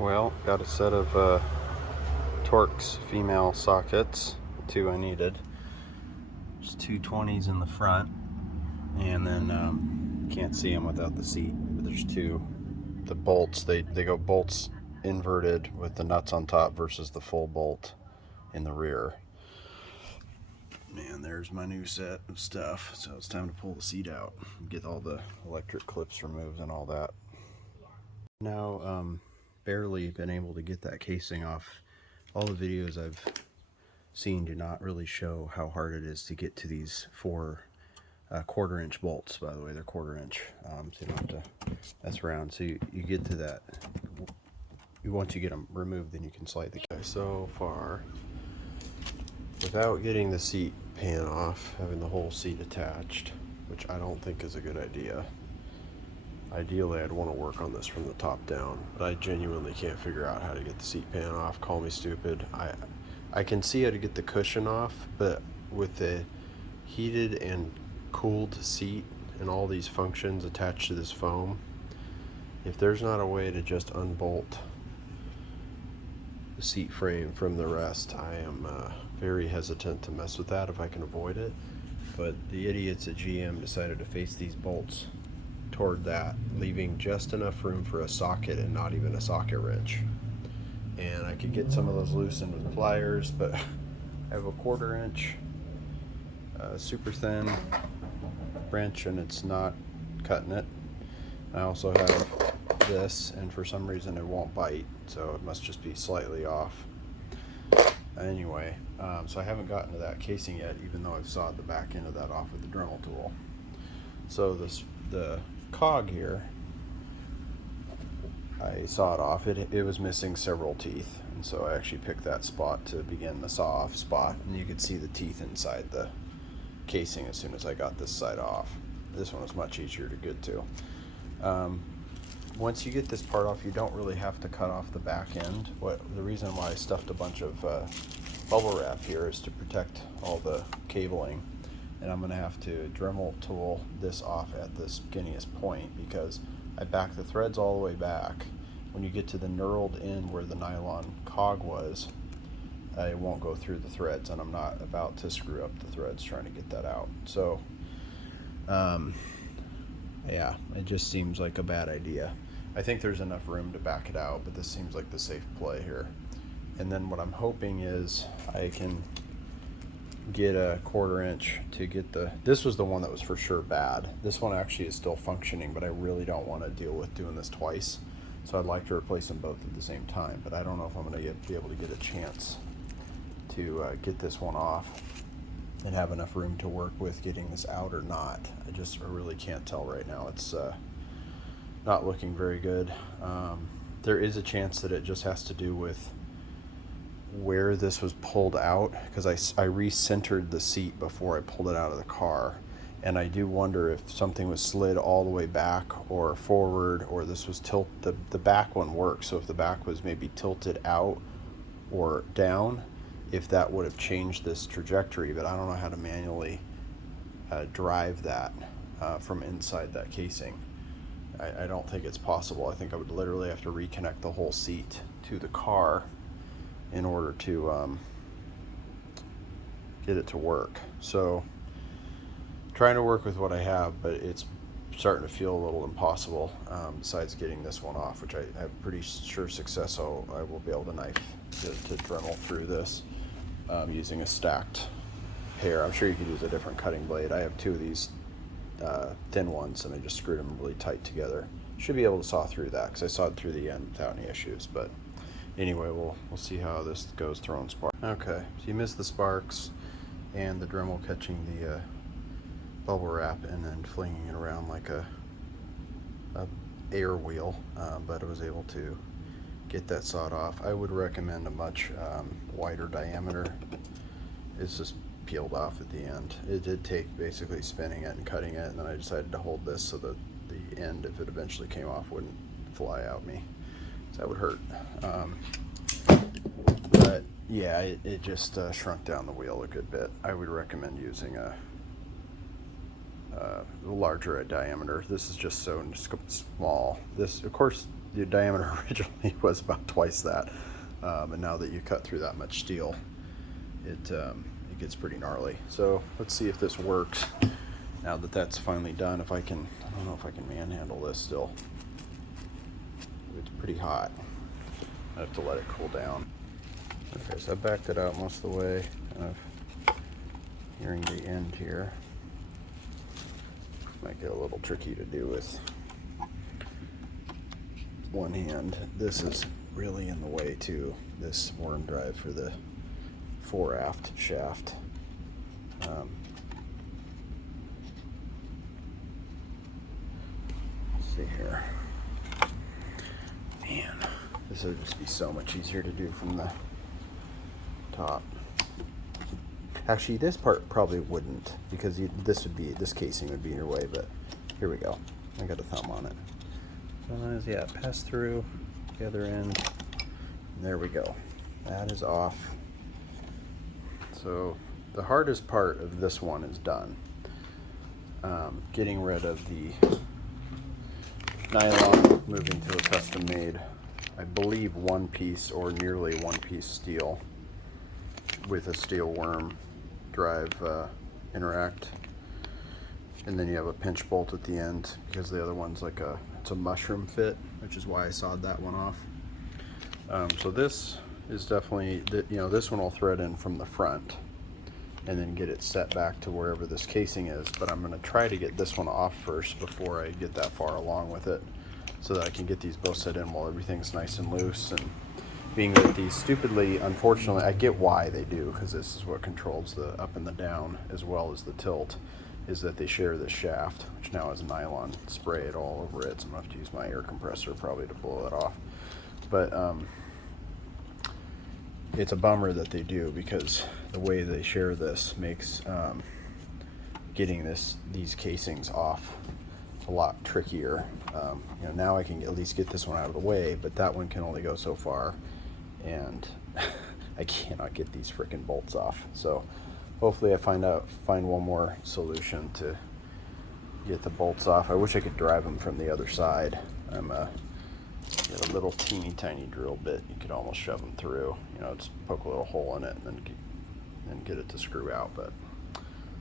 Well, got a set of Torx female sockets, two I needed. There's two 20s in the front, and then can't see them without the seat, but there's two. The bolts, they go bolts inverted with the nuts on top versus the full bolt in the rear. And there's my new set of stuff. So it's time to pull the seat out and get all the electric clips removed and all that. Now, barely been able to get that casing off. All the videos I've seen do not really show how hard it is to get to these four quarter-inch bolts. By the way, they're quarter-inch, so you don't have to mess around. So you get to that. Once you get them removed, then you can slide the guy. So far, without getting the seat pan off, having the whole seat attached, which I don't think is a good idea. Ideally, I'd want to work on this from the top down, but I genuinely can't figure out how to get the seat pan off. Call me stupid. I can see how to get the cushion off, but with the heated and cooled seat and all these functions attached to this foam, if there's not a way to just unbolt the seat frame from the rest, I am very hesitant to mess with that if I can avoid it. But the idiots at GM decided to face these bolts toward that, leaving just enough room for a socket and not even a socket wrench. And I could get some of those loosened with pliers, but I have a quarter-inch super thin wrench and it's not cutting it. I also have this, and for some reason it won't bite, so it must just be slightly off. Anyway, so I haven't gotten to that casing yet, even though I've sawed the back end of that off with the Dremel tool. So the cog here, I sawed off. It was missing several teeth, and so I actually picked that spot to begin the saw off spot, and you could see the teeth inside the casing as soon as I got this side off. This one was much easier to get to. Once you get this part off, you don't really have to cut off the back end. The reason why I stuffed a bunch of bubble wrap here is to protect all the cabling. And I'm going to have to Dremel tool this off at the skinniest point, because I back the threads all the way back. When you get to the knurled end where the nylon cog was, it won't go through the threads, and I'm not about to screw up the threads trying to get that out. So yeah, it just seems like a bad idea. I think there's enough room to back it out, but this seems like the safe play here. And then what I'm hoping is I can get a quarter-inch to get this was the one that was for sure bad. This one actually is still functioning, but I really don't want to deal with doing this twice. So I'd like to replace them both at the same time, but I don't know if I'm going to be able to get a chance to get this one off and have enough room to work with getting this out or not. I really can't tell right now. It's not looking very good. There is a chance that it just has to do with where this was pulled out, because I re-centered the seat before I pulled it out of the car, and I do wonder if something was slid all the way back or forward, or this was the back one works, so if the back was maybe tilted out or down, if that would have changed this trajectory. But I don't know how to manually drive that from inside that casing. I don't think it's possible. I think I would literally have to reconnect the whole seat to the car in order to get it to work. So trying to work with what I have, but it's starting to feel a little impossible, besides getting this one off, which I have pretty sure success. So I will be able to knife to Dremel through this using a stacked pair. I'm sure you could use a different cutting blade. I have two of these thin ones, and I just screwed them really tight together. Should be able to saw through that, because I sawed through the end without any issues. But anyway, we'll see how this goes throwing sparks. Okay, so you missed the sparks and the Dremel catching the bubble wrap and then flinging it around like a air wheel, but I was able to get that sawed off. I would recommend a much wider diameter. It's just peeled off at the end. It did take basically spinning it and cutting it, and then I decided to hold this so that the end, if it eventually came off, wouldn't fly out me. So that would hurt. But yeah, it just shrunk down the wheel a good bit. I would recommend using a larger diameter. This is just so small. This, of course, the diameter originally was about twice that, and now that you cut through that much steel, it gets pretty gnarly. So let's see if this works now that that's finally done. If I can, I don't know if I can manhandle this still. It's pretty hot. I have to let it cool down. Okay, so I backed it out most of the way, kind of nearing the end here. Might get a little tricky to do with one hand. This is really in the way too, this worm drive for the fore aft shaft. Let's see here. Man, this would just be so much easier to do from the top. Actually, this part probably wouldn't, because this casing would be in your way, but here we go. I got a thumb on it. Yeah, pass through the other end. There we go. That is off. So the hardest part of this one is done. Getting rid of the nylon, moving to a custom made, I believe, one piece or nearly one piece steel with a steel worm drive interact, and then you have a pinch bolt at the end, because the other one's like it's a mushroom fit, which is why I sawed that one off. So this is definitely, this one will thread in from the front and then get it set back to wherever this casing is, but I'm going to try to get this one off first before I get that far along with it, so that I can get these both set in while everything's nice and loose. And being that these stupidly, unfortunately, I get why they do, because this is what controls the up and the down as well as the tilt, is that they share this shaft, which now has nylon sprayed all over it, so I'm going to have to use my air compressor probably to blow it off. But it's a bummer that they do, because the way they share this makes getting these casings off a lot trickier. Now I can at least get this one out of the way, but that one can only go so far, and I cannot get these frickin' bolts off. So hopefully I find one more solution to get the bolts off. I wish I could drive them from the other side. Get a little teeny tiny drill bit, you could almost shove them through. Just poke a little hole in it and then get it to screw out, but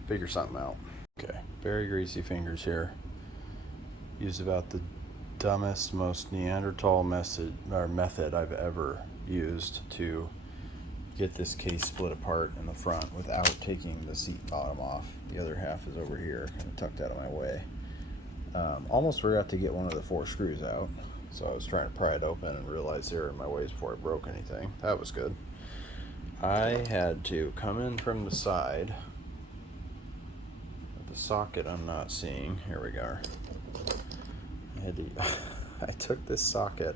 figure something out. Okay, very greasy fingers here. Use about the dumbest, most Neanderthal method I've ever used to get this case split apart in the front without taking the seat bottom off. The other half is over here, kind of tucked out of my way. Almost forgot to get one of the 4 screws out, so I was trying to pry it open and realized they were in my way before I broke anything. That was good. I had to come in from the side with the socket I'm not seeing. Here we go. I took this socket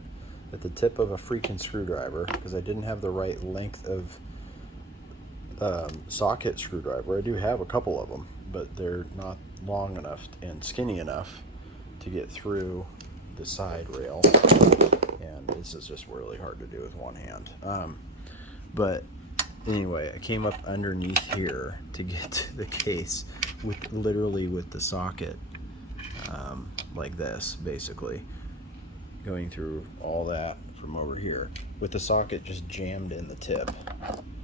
at the tip of a freaking screwdriver, because I didn't have the right length of socket screwdriver. I do have a couple of them, but they're not long enough and skinny enough to get through the side rail, and this is just really hard to do with one hand. But anyway, I came up underneath here to get to the case literally with the socket like this, basically going through all that from over here with the socket just jammed in the tip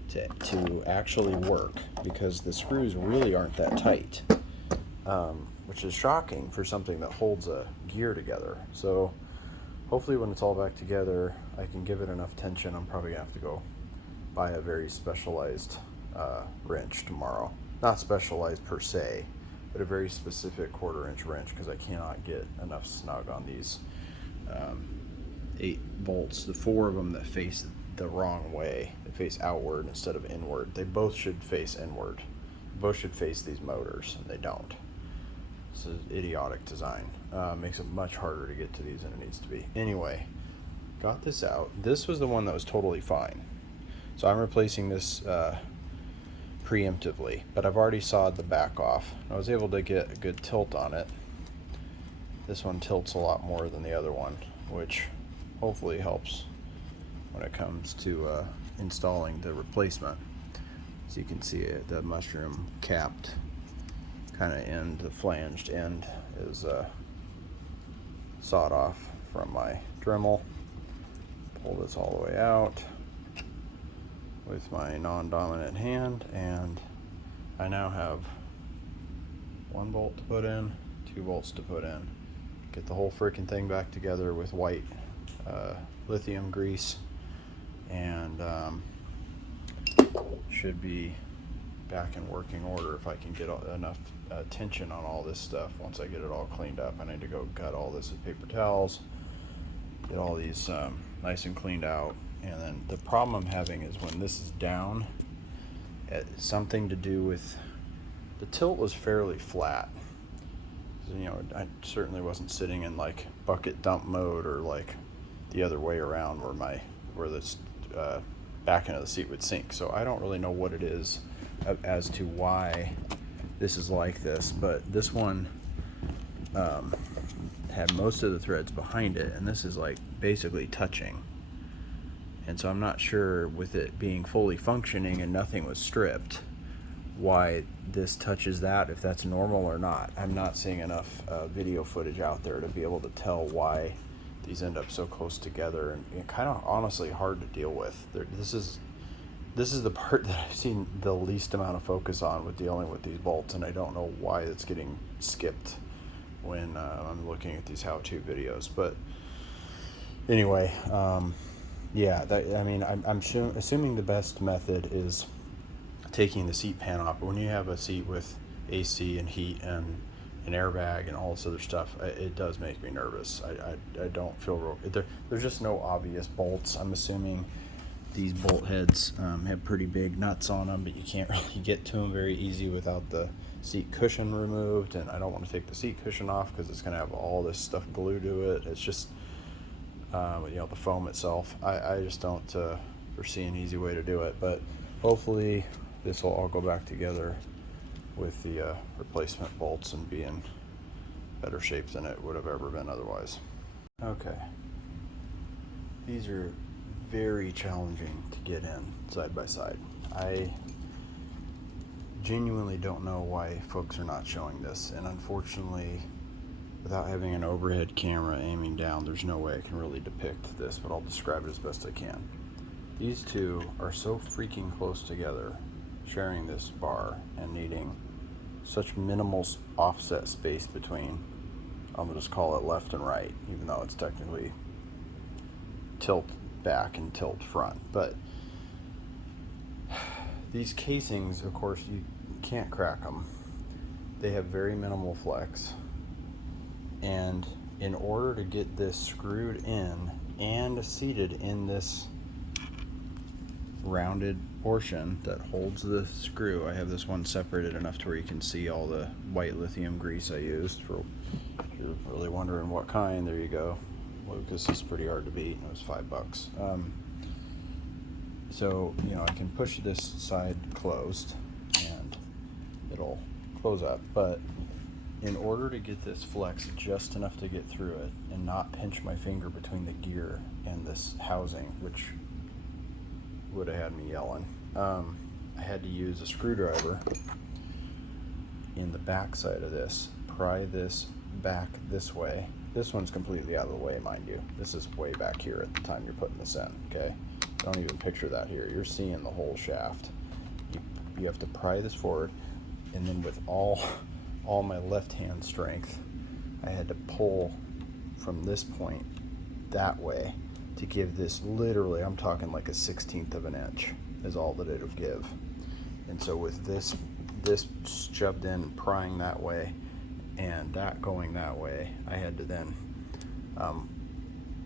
to actually work, because the screws really aren't that tight, which is shocking for something that holds a gear together. So hopefully when it's all back together, I can give it enough tension. I'm probably gonna have to go buy a very specialized wrench tomorrow. Not specialized per se, but a very specific 1/4-inch wrench, because I cannot get enough snug on these 8 bolts. The 4 of them that face the wrong way, they face outward instead of inward. They both should face inward. Both should face these motors, and they don't. This is idiotic design. Makes it much harder to get to these than it needs to be. Anyway, got this out. This was the one that was totally fine. So I'm replacing this preemptively, but I've already sawed the back off. I was able to get a good tilt on it. This one tilts a lot more than the other one, which hopefully helps when it comes to installing the replacement. So you can see it, the mushroom capped kind of end, the flanged end is sawed off from my drill Dremel. Pull this all the way out with my non-dominant hand, and I now have 1 bolt to put in, 2 bolts to put in. Get the whole freaking thing back together with white lithium grease, and should be back in working order if I can get enough tension on all this stuff. Once I get it all cleaned up, I need to go cut all this with paper towels, get all these nice and cleaned out. And then the problem I'm having is when this is down, it's something to do with the tilt was fairly flat. So, you know, I certainly wasn't sitting in like bucket dump mode or like the other way around where this back end of the seat would sink. So I don't really know what it is as to why this is like this, but this one had most of the threads behind it, and this is like basically touching. And so I'm not sure, with it being fully functioning and nothing was stripped, why this touches that, if that's normal or not. I'm not seeing enough video footage out there to be able to tell why these end up so close together, and kind of honestly hard to deal with. This is the part that I've seen the least amount of focus on with dealing with these bolts, and I don't know why it's getting skipped when I'm looking at these how-to videos. But anyway, yeah, I mean, I'm assuming the best method is taking the seat pan off. But when you have a seat with AC and heat and an airbag and all this other stuff, it does make me nervous. I don't feel real. There's just no obvious bolts. I'm assuming these bolt heads have pretty big nuts on them, but you can't really get to them very easy without the seat cushion removed. And I don't want to take the seat cushion off because it's going to have all this stuff glued to it. It's just you know, the foam itself. I just don't foresee an easy way to do it, but hopefully this will all go back together with the replacement bolts and be in better shape than it would have ever been otherwise. Okay, these are very challenging to get in side by side. I genuinely don't know why folks are not showing this, and unfortunately, without having an overhead camera aiming down, there's no way I can really depict this, but I'll describe it as best I can. These two are so freaking close together, sharing this bar and needing such minimal offset space between, I'll just call it left and right, even though it's technically tilt back and tilt front. But these casings, of course, you can't crack them. They have very minimal flex. And in order to get this screwed in and seated in this rounded portion that holds the screw, I have this one separated enough to where you can see all the white lithium grease I used. For if you're really wondering what kind, there you go. Lucas is pretty hard to beat, and it was $5. So, you know, I can push this side closed and it'll close up, but in order to get this flex just enough to get through it and not pinch my finger between the gear and this housing, which would have had me yelling, I had to use a screwdriver in the back side of this, pry this back this way. This one's completely out of the way, mind you. This is way back here at the time you're putting this in, okay? Don't even picture that here. You're seeing the whole shaft. You have to pry this forward, and then with all my left hand strength, I had to pull from this point that way to give this, literally, I'm talking like a 1/16 of an inch is all that it'll give. And so with this shoved in, prying that way, and that going that way, I had to then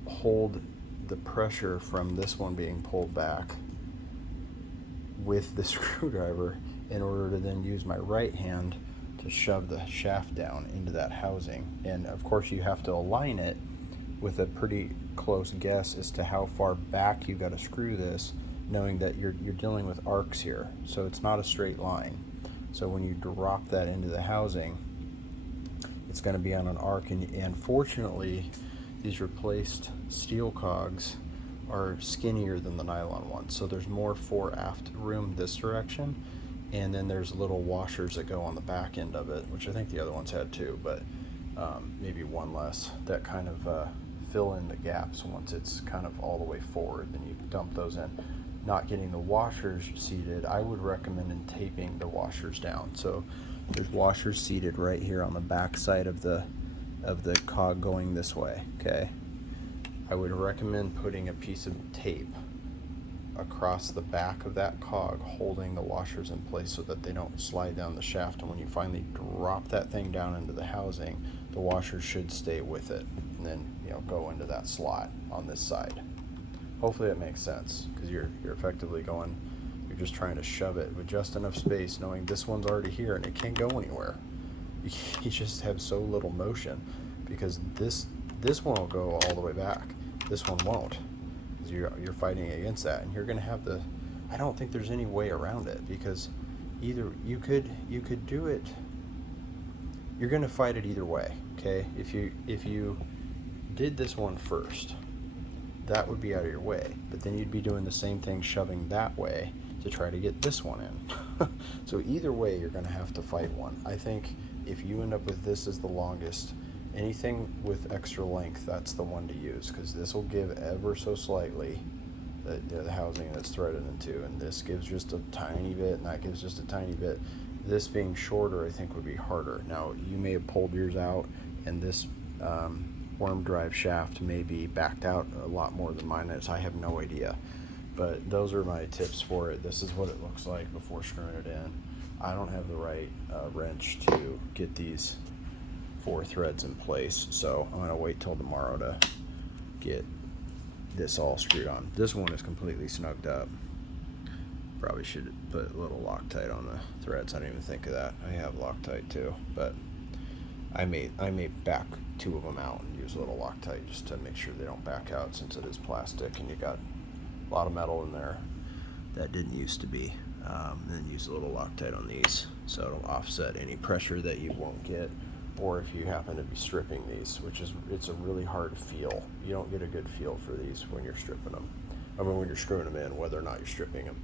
hold the pressure from this one being pulled back with the screwdriver in order to then use my right hand to shove the shaft down into that housing. And of course you have to align it with a pretty close guess as to how far back you got to screw this, knowing that you're dealing with arcs here, so it's not a straight line. So when you drop that into the housing, it's going to be on an arc, and fortunately these replaced steel cogs are skinnier than the nylon ones, so there's more fore aft room this direction, and then there's little washers that go on the back end of it, which I think the other ones had too, but maybe one less, that kind of fill in the gaps once it's kind of all the way forward. Then you dump those in. Not getting the washers seated, I would recommend taping the washers down. So there's washers seated right here on the back side of the cog going this way, okay? I would recommend putting a piece of tape across the back of that cog holding the washers in place so that they don't slide down the shaft, and when you finally drop that thing down into the housing, the washers should stay with it and then, you know, go into that slot on this side. Hopefully that makes sense, because you're effectively going, you're just trying to shove it with just enough space, knowing this one's already here and it can't go anywhere. You just have so little motion, because this one will go all the way back, this one won't. You're fighting against that, and you're going to have the, I don't think there's any way around it, because either you could do it, you're going to fight it either way, okay? If you did this one first, that would be out of your way, but then you'd be doing the same thing, shoving that way to try to get this one in. So either way, you're going to have to fight one. I think if you end up with this as the longest, anything with extra length, that's the one to use, because this will give ever so slightly the housing that's threaded into, and this gives just a tiny bit, and that gives just a tiny bit. This being shorter, I think, would be harder. Now, you may have pulled yours out, and this worm drive shaft may be backed out a lot more than mine is. I have no idea, but those are my tips for it. This is what it looks like before screwing it in. I don't have the right wrench to get these 4 threads in place, so I'm gonna wait till tomorrow to get this all screwed on. This one is completely snugged up. Probably should put a little Loctite on the threads. I didn't even think of that. I have Loctite too, but I may back 2 of them out and use a little Loctite just to make sure they don't back out, since it is plastic and you got a lot of metal in there that didn't used to be. And then use a little Loctite on these so it'll offset any pressure that you won't get, or if you happen to be stripping these, which is, it's a really hard feel. You don't get a good feel for these when you're stripping them. I mean, when you're screwing them in, whether or not you're stripping them.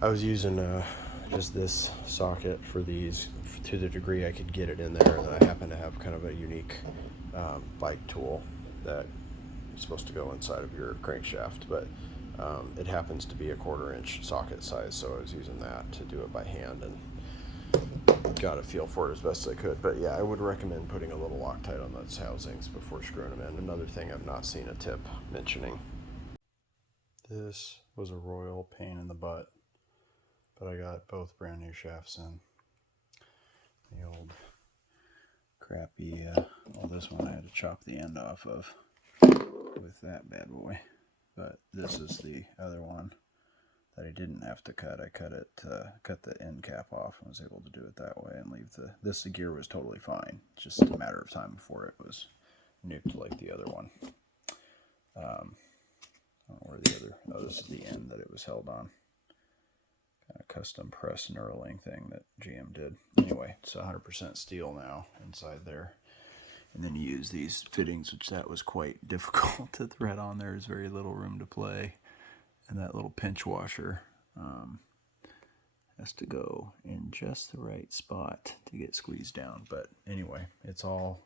I was using just this socket for these to the degree I could get it in there, and I happen to have kind of a unique bike tool that is supposed to go inside of your crankshaft, but it happens to be a 1/4 inch socket size, so I was using that to do it by hand, and got a feel for it as best I could. But yeah, I would recommend putting a little Loctite on those housings before screwing them in. Another thing I've not seen a tip mentioning. This was a royal pain in the butt, but I got both brand new shafts in. The old crappy, well, this one I had to chop the end off of with that bad boy, but this is the other one that I didn't have to cut. I cut the end cap off and was able to do it that way and leave the gear was totally fine. It's just a matter of time before it was nuked like the other one. I don't know where the other, oh, this is the end that it was held on. Kind of custom press knurling thing that GM did. Anyway, it's 100% steel now inside there. And then you use these fittings, which that was quite difficult to thread on. There's very little room to play. And that little pinch washer has to go in just the right spot to get squeezed down. But anyway, it's all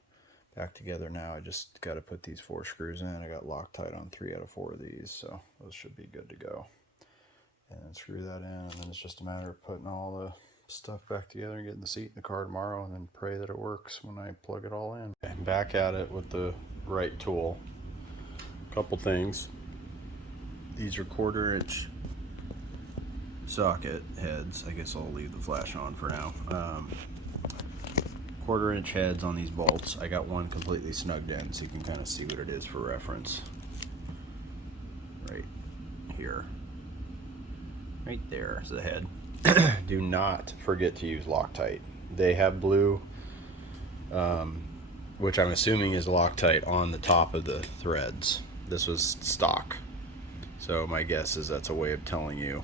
back together now. I just got to put these 4 screws in. I got Loctite on 3 out of 4 of these, so those should be good to go. And then screw that in, and then it's just a matter of putting all the stuff back together and getting the seat in the car tomorrow, and then pray that it works when I plug it all in. Okay, back at it with the right tool. Couple things. These are 1/4 inch socket heads. I guess I'll leave the flash on for now. 1/4 inch heads on these bolts. I got one completely snugged in, so you can kind of see what it is for reference. Right here. Right there is the head. Do not forget to use Loctite. They have blue, which I'm assuming is Loctite on the top of the threads. This was stock. So my guess is that's a way of telling you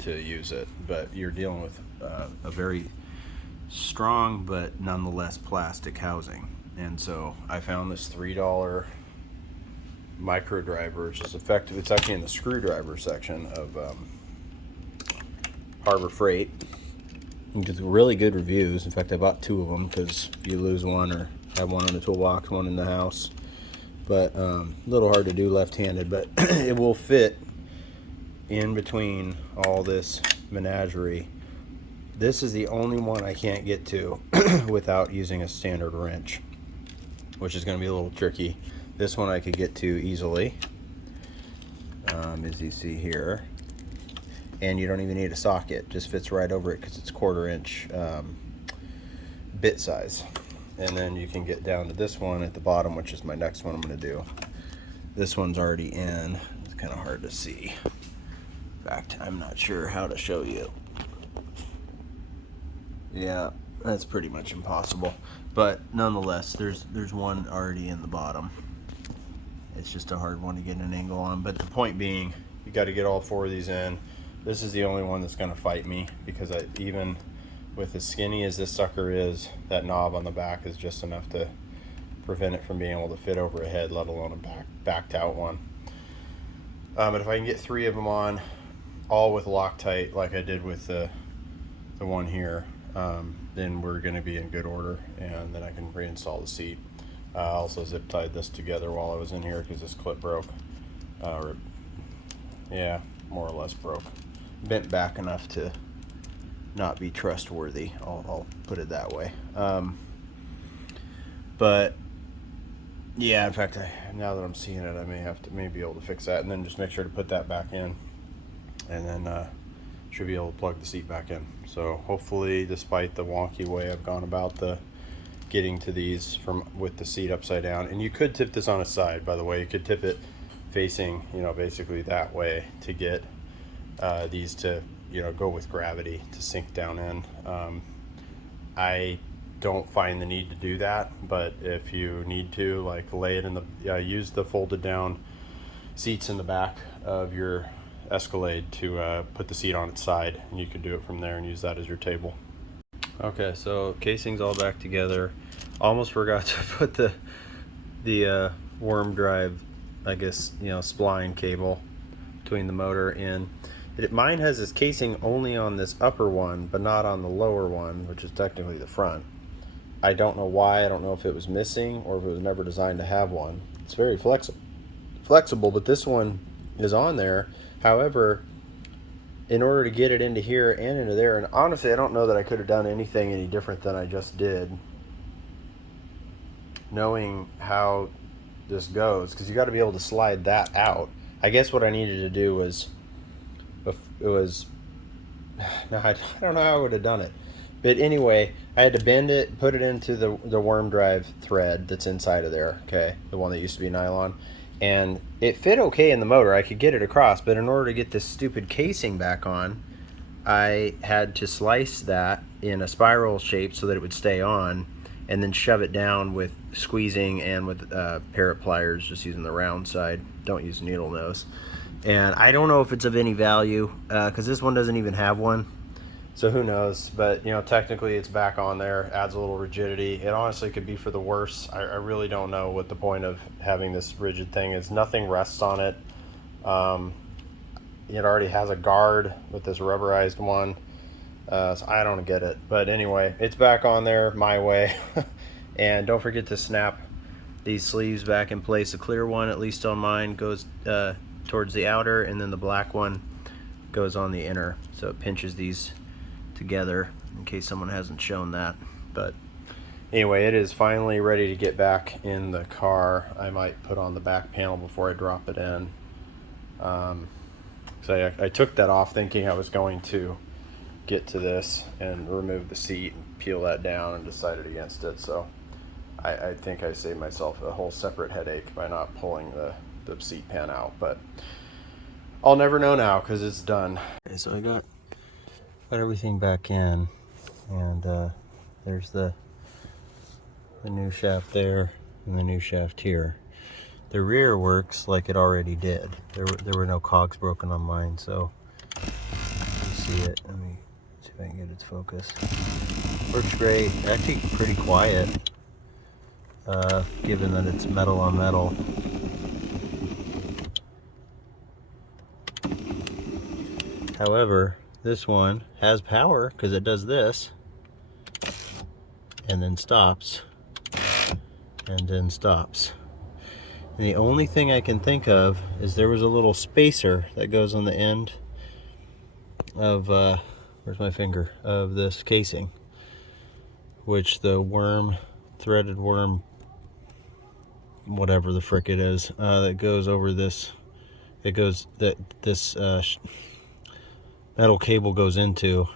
to use it. But you're dealing with a very strong but nonetheless plastic housing. And so I found this $3 micro driver, which is effective. It's actually in the screwdriver section of Harbor Freight. You get really good reviews. In fact, I bought 2 of them because if you lose one or have one in the toolbox, one in the house, but a little hard to do left-handed, but it will fit in between all this menagerie. This is the only one I can't get to without using a standard wrench, which is going to be a little tricky. This one I could get to easily, as you see here, and you don't even need a socket, just fits right over it because it's 1/4 inch bit size. And then you can get down to this one at the bottom, which is my next one I'm going to do. This one's already in. It's kind of hard to see. In fact, I'm not sure how to show you. Yeah, that's pretty much impossible. But nonetheless, there's one already in the bottom. It's just a hard one to get an angle on. But the point being, you got to get all 4 of these in. This is the only one that's going to fight me, because even with as skinny as this sucker is, that knob on the back is just enough to prevent it from being able to fit over a head, let alone a backed out one. But if I can get 3 of them on, all with Loctite, like I did with the one here, then we're going to be in good order, and then I can reinstall the seat. I also zip tied this together while I was in here because this clip broke. Yeah, more or less broke. Bent back enough to not be trustworthy. I'll put it that way. But yeah, in fact, now that I'm seeing it, I may be able to fix that, and then just make sure to put that back in, and then should be able to plug the seat back in. So hopefully, despite the wonky way I've gone about getting to these with the seat upside down, and you could tip this on its side, by the way. You could tip it facing, basically that way to get these to, go with gravity to sink down in. I don't find the need to do that, but if you need to, like, lay it in use the folded down seats in the back of your Escalade to put the seat on its side, and you could do it from there and use that as your table. Okay, so casing's all back together. Almost forgot to put the worm drive, I guess, spline cable between the motor in. Mine has this casing only on this upper one, but not on the lower one, which is technically the front. I don't know why. I don't know if it was missing or if it was never designed to have one. It's very flexible, but this one is on there. However, in order to get it into here and into there, and honestly, I don't know that I could have done anything any different than I just did, knowing how this goes, because you got to be able to slide that out. I guess what I needed to do was, no, I don't know how I would have done it, but anyway, I had to bend it, put it into the worm drive thread that's inside of there, okay, the one that used to be nylon, and it fit okay in the motor. I could get it across, but in order to get this stupid casing back on, I had to slice that in a spiral shape so that it would stay on, and then shove it down with squeezing and with parrot pliers, just using the round side. Don't use needle nose. And I don't know if it's of any value, because this one doesn't even have one, so who knows. But technically it's back on there, adds a little rigidity. It honestly could be for the worse. I really don't know what the point of having this rigid thing is. Nothing rests on it. It already has a guard with this rubberized one, so I don't get it. But anyway, it's back on there my way. And don't forget to snap these sleeves back in place. The clear one, at least on mine, goes towards the outer, and then the black one goes on the inner, so it pinches these together, in case someone hasn't shown that. But anyway, it is finally ready to get back in the car. I might put on the back panel before I drop it in. So I took that off thinking I was going to get to this and remove the seat and peel that down, and decided against it. So I think I saved myself a whole separate headache by not pulling the seat pan out, but I'll never know now because it's done. Okay, so I got everything back in, and there's the new shaft there and the new shaft here. The rear works like it already did. There were no cogs broken on mine, so you see it. Let me see if I can get its focus. Works great. Actually pretty quiet, given that it's metal on metal. However, this one has power because it does this and then stops and then stops. And the only thing I can think of is there was a little spacer that goes on the end of, where's my finger, of this casing, which the worm, threaded worm, whatever the frick it is, that goes over this, it goes, that this metal cable goes into.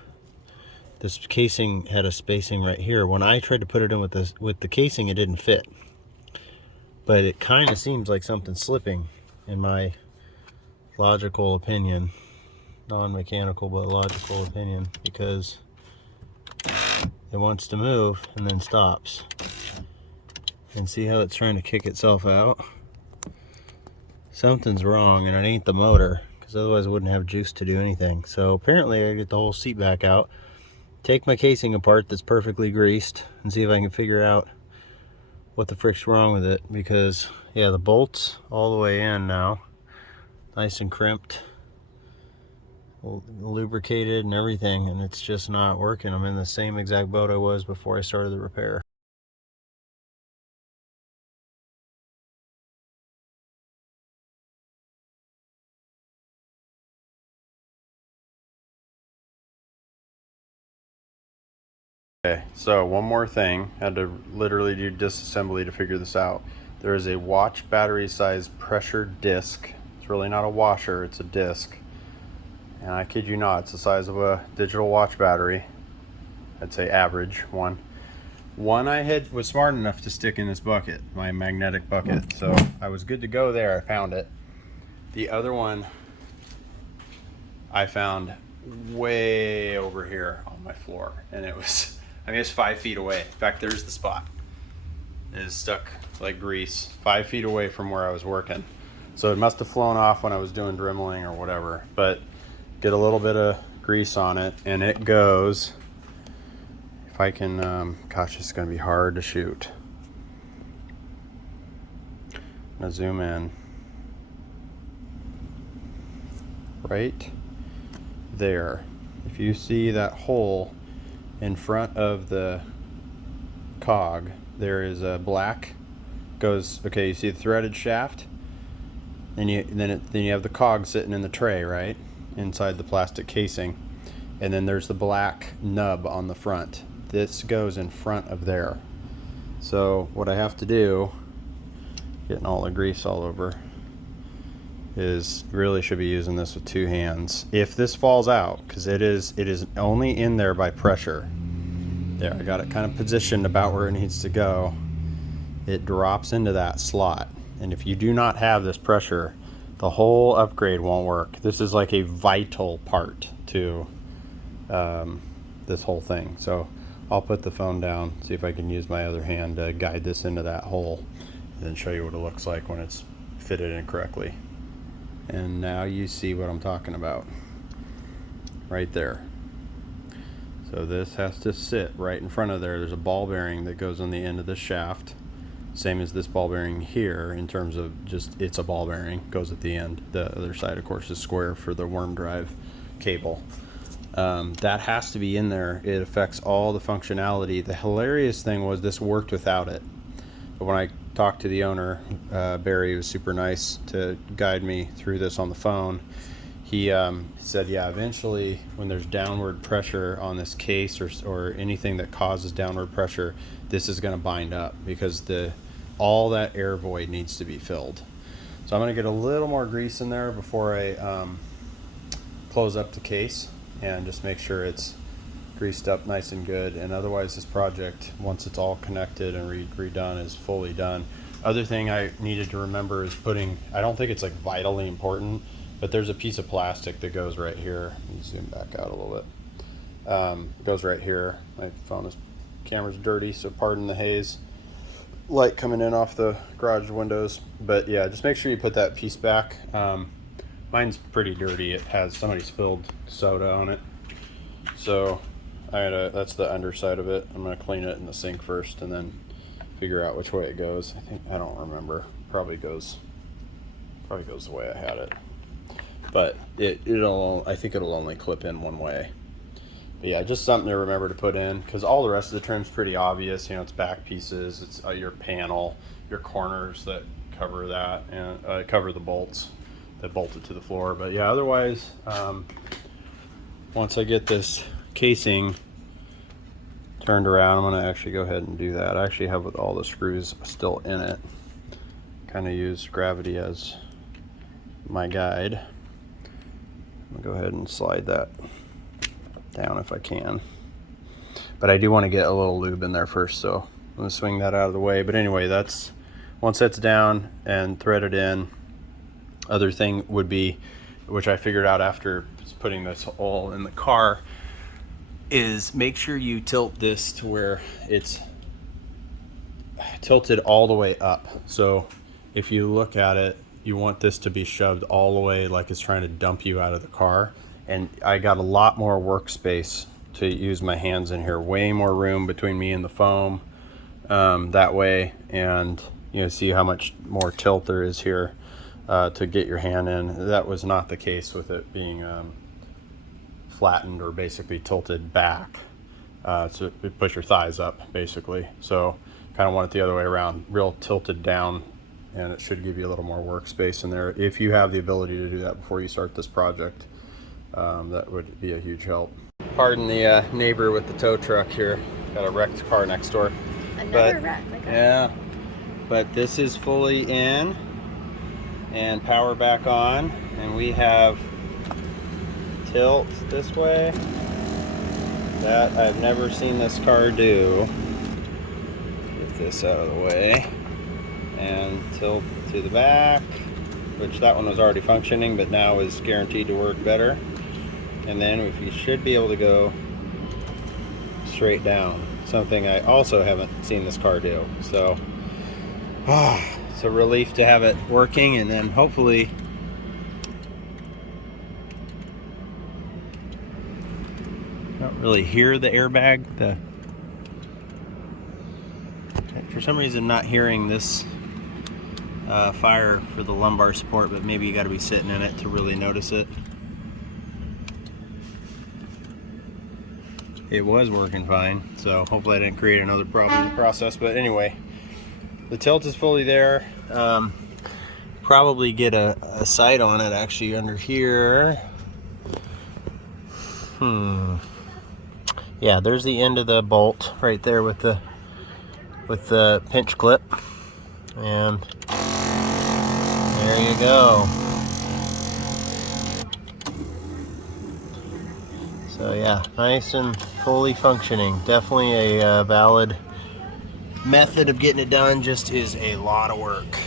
This casing had a spacing right here. When I tried to put it in with this, with the casing, it didn't fit. But it kind of seems like something's slipping, in my logical opinion. Non-mechanical, but logical opinion, because it wants to move and then stops. And see how it's trying to kick itself out? Something's wrong, and it ain't the motor, because otherwise it wouldn't have juice to do anything. So apparently I get the whole seat back out, take my casing apart that's perfectly greased, and see if I can figure out what the frick's wrong with it. Because yeah, the bolts all the way in now, nice and crimped, lubricated and everything, and it's just not working. I'm in the same exact boat I was before I started the repair. Okay, so one more thing. I had to literally do disassembly to figure this out. There is a watch battery size pressure disc. It's really not a washer, it's a disc. And I kid you not, it's the size of a digital watch battery. I'd say average one. One I was smart enough to stick in this bucket, my magnetic bucket. So I was good to go there, I found it. The other one I found way over here on my floor. And it was, I mean, it's 5 feet away. In fact, there's the spot. It is stuck like grease 5 feet away from where I was working. So it must have flown off when I was doing dremeling or whatever. But get a little bit of grease on it, and it goes, if I can, gosh, it's going to be hard to shoot. I'm going to zoom in. Right there. If you see that hole in front of the cog, there is a black, goes, okay, you see the threaded shaft? And then you have the cog sitting in the tray, right? Inside the plastic casing. And then there's the black nub on the front. This goes in front of there. So what I have to do, getting all the grease all over, is really should be using this with 2 hands. If this falls out, because it is only in there by pressure. There, I got it kind of positioned about where it needs to go. It drops into that slot. And if you do not have this pressure, the whole upgrade won't work. This is like a vital part to this whole thing. So I'll put the phone down, see if I can use my other hand to guide this into that hole, and then show you what it looks like when it's fitted in correctly. And now you see what I'm talking about right there. So this has to sit right in front of there. There's a ball bearing that goes on the end of the shaft, same as this ball bearing here, in terms of just, it's a ball bearing, goes at the end. The other side, of course, is square for the worm drive cable. That has to be in there. It affects all the functionality. The hilarious thing was this worked without it. But when I talked to the owner, Barry was super nice to guide me through this on the phone. He said, yeah, eventually when there's downward pressure on this case or anything that causes downward pressure, this is going to bind up because all that air void needs to be filled. So I'm going to get a little more grease in there before I close up the case and just make sure it's greased up nice and good. And otherwise this project, once it's all connected and redone, is fully done. Other thing I needed to remember is I don't think it's like vitally important, but there's a piece of plastic that goes right here. Let me zoom back out a little bit. It goes right here. My camera's dirty, so pardon the haze. Light coming in off the garage windows. But yeah, just make sure you put that piece back. Mine's pretty dirty. It has, somebody spilled soda on it. So that's the underside of it. I'm gonna clean it in the sink first and then figure out which way it goes. I don't remember. Probably goes the way I had it. But I think it'll only clip in one way. But yeah, just something to remember to put in, because all the rest of the trim's pretty obvious. You know, it's back pieces, it's your panel, your corners that cover that and cover the bolts that bolted to the floor. But yeah, otherwise, once I get this casing turned around, I'm going to actually go ahead and do that. I actually have with all the screws still in it. Kind of use gravity as my guide. I'm going to go ahead and slide that down if I can. But I do want to get a little lube in there first, so I'm going to swing that out of the way. But anyway, that's once that's down and threaded in. Other thing would be, which I figured out after putting this all in the car, is make sure you tilt this to where it's tilted all the way up. So if you look at it, you want this to be shoved all the way like it's trying to dump you out of the car. And I got a lot more workspace to use my hands in here, way more room between me and the foam that way. And you know, see how much more tilt there is here to get your hand in. That was not the case with it being flattened or basically tilted back. So it push your thighs up basically. So kind of want it the other way around, real tilted down, and it should give you a little more workspace in there. If you have the ability to do that before you start this project, that would be a huge help. Pardon the neighbor with the tow truck here. Got a wrecked car next door. Another wreck. Like yeah, but this is fully in and power back on, and we have tilt this way that I've never seen this car do. Get this out of the way and tilt to the back, which that one was already functioning but now is guaranteed to work better. And then if you should be able to go straight down, something I also haven't seen this car do. So it's a relief to have it working. And then hopefully I don't really hear the airbag. For some reason I'm not hearing this fire for the lumbar support, but maybe you got to be sitting in it to really notice it. It was working fine, so hopefully I didn't create another problem in the process. But anyway, the tilt is fully there. Probably get a sight on it actually under here. Yeah, there's the end of the bolt right there with the pinch clip, and there you go. So yeah, nice and fully functioning. Definitely a valid method of getting it done, just is a lot of work.